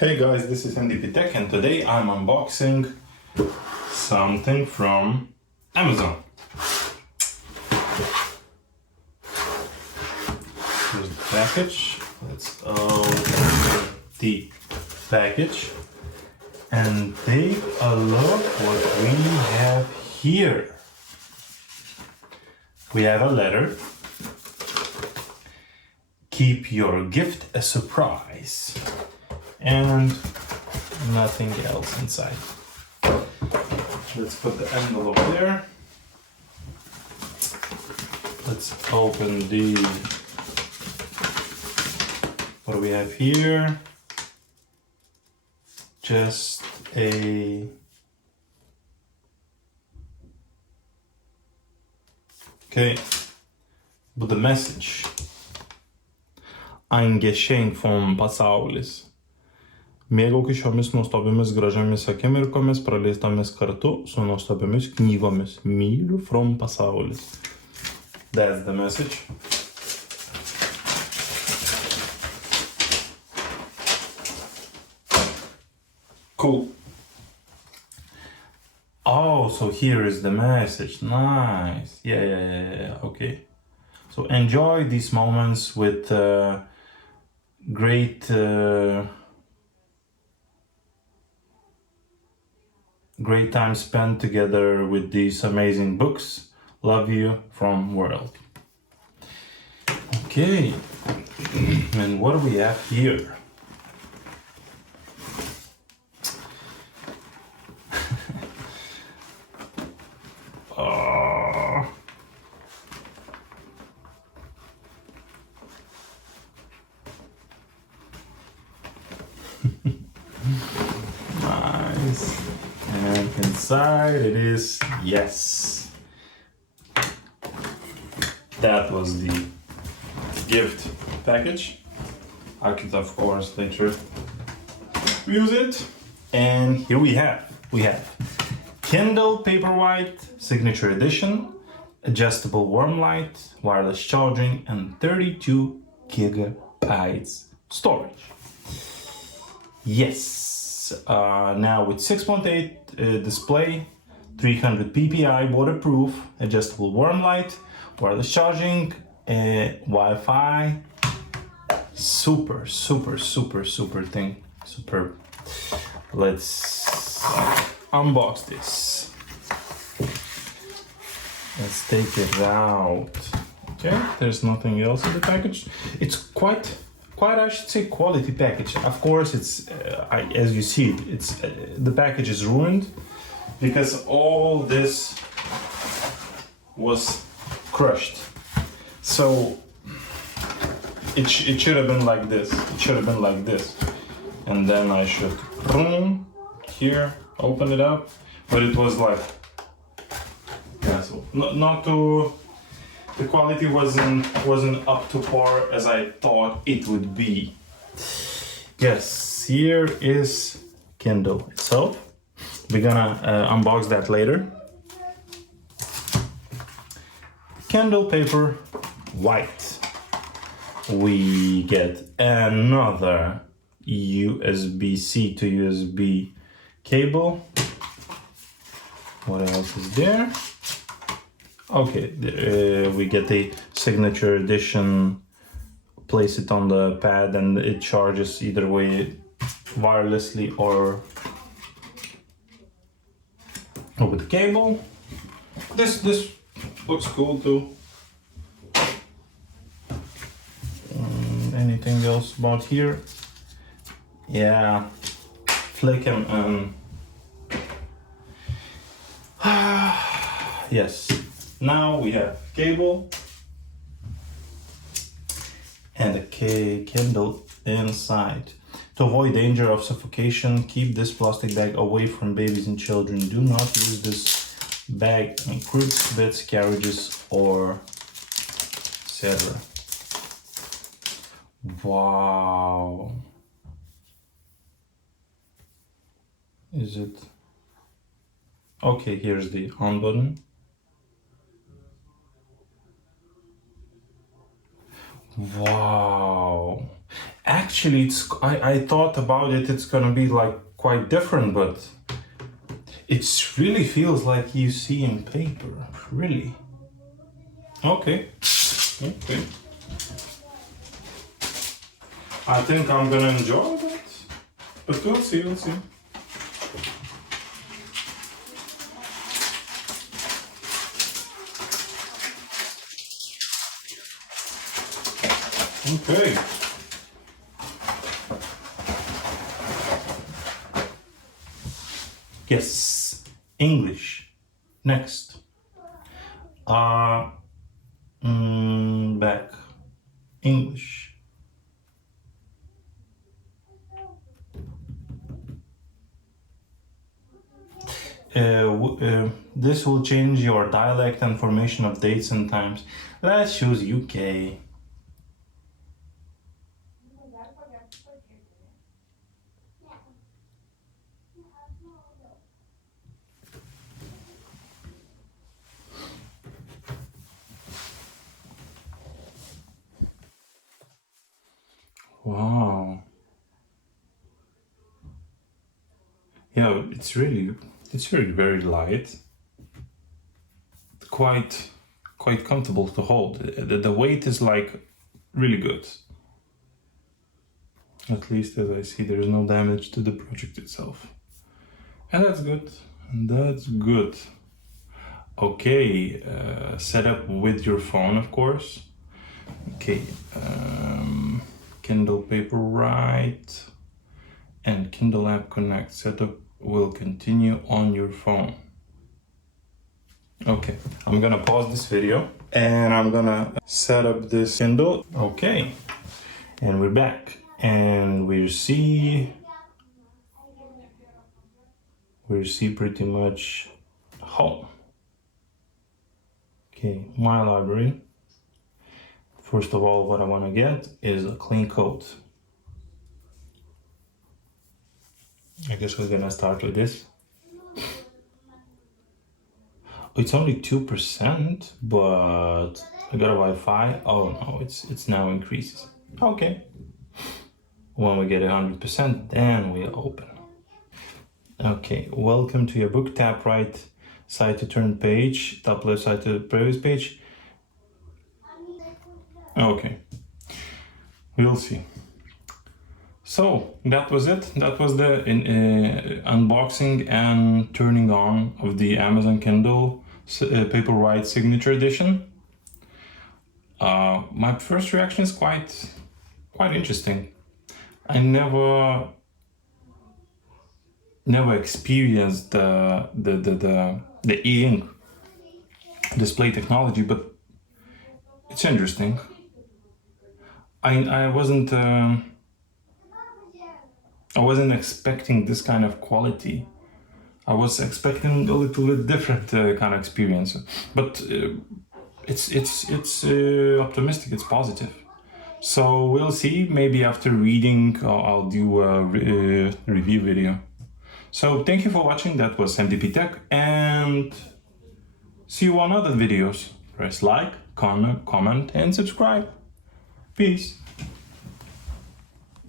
Hey guys, this is NDP Tech and today I'm unboxing something from Amazon. Here's the package. Let's open the package and take a look what we have here. We have a letter. Keep your gift a surprise. And nothing else inside. Let's put the envelope there. Let's open the, what do we have here? Just a okay, but the message. Ein Geschenk vom pasaulis. Mėgaukis šiomis nuostabiomis gražiomis akimirkomis praleistomis kartu su nuostabiomis knygomis. Myliu from pasaulis. That's the message. Cool. Oh, so here is the message. Nice. Yeah. Okay. So enjoy these moments with great time spent together with these amazing books. Love you from world. Okay, and what do we have here? Nice. And inside it is, yes, that was the gift package. I could of course later use it. And here we have Kindle Paperwhite Signature Edition, adjustable warm light, wireless charging, and 32 gigabytes storage. Yes. Now with 6.8 display, 300 ppi, waterproof, adjustable warm light, wireless charging, Wi-Fi. Super thing. Superb. Let's unbox this. Let's take it out. Okay, there's nothing else in the package. It's quite I should say quality package. Of course, it's as you see, it's the package is ruined because all this was crushed. So it should have been like this. It should have been like this, and then I should here open it up, but it was like so not to. The quality wasn't up to par as I thought it would be. Yes, here is Kindle itself. We're gonna unbox that later. Kindle Paperwhite. We get another USB-C to USB cable. What else is there? Okay, we get the signature edition, place it on the pad and it charges either way, wirelessly or with the cable. This looks cool too. Anything else about here? Yeah, flick and yes. Now we have cable and a Kindle inside. To avoid danger of suffocation, keep this plastic bag away from babies and children. Do not use this bag in cribs, beds, carriages, or etc. Wow. Is it? Okay, here's the on button. Wow. Actually, I thought about it, it's gonna be like quite different, but it really feels like you see in paper, really. Okay, okay. I think I'm gonna enjoy that, but we'll see, we'll see. Okay. Yes, English. Next. Back. English. This will change your dialect and formation of dates and times. Let's choose UK. Wow. Yeah, it's really very light. Quite comfortable to hold. The weight is like really good. At least as I see, there is no damage to the project itself. And that's good. That's good. Okay, set up with your phone, of course. Okay, Kindle Paperwhite and Kindle App Connect setup will continue on your phone. Okay, I'm gonna pause this video and I'm gonna set up this Kindle. Okay, and we're back and we see pretty much home. Okay, my library. First of all, what I want to get is a clean coat. I guess we're gonna start with this. It's only 2%, but I got a Wi-Fi. Oh no, it's now increases. Okay. When we get 100%, then we open. Okay, welcome to your book. Tap right side to turn page, top left side to the previous page. Okay, we'll see. So that was it. That was the unboxing and turning on of the Amazon Kindle Paperwhite Signature Edition. My first reaction is quite interesting. I never experienced the e-ink display technology, but it's interesting. I wasn't expecting this kind of quality. I was expecting a little bit different kind of experience, but it's optimistic. It's positive. So we'll see. Maybe after reading, I'll do a review video. So thank you for watching. That was MDP Tech, and see you on other videos. Press like, comment, and subscribe. Peace.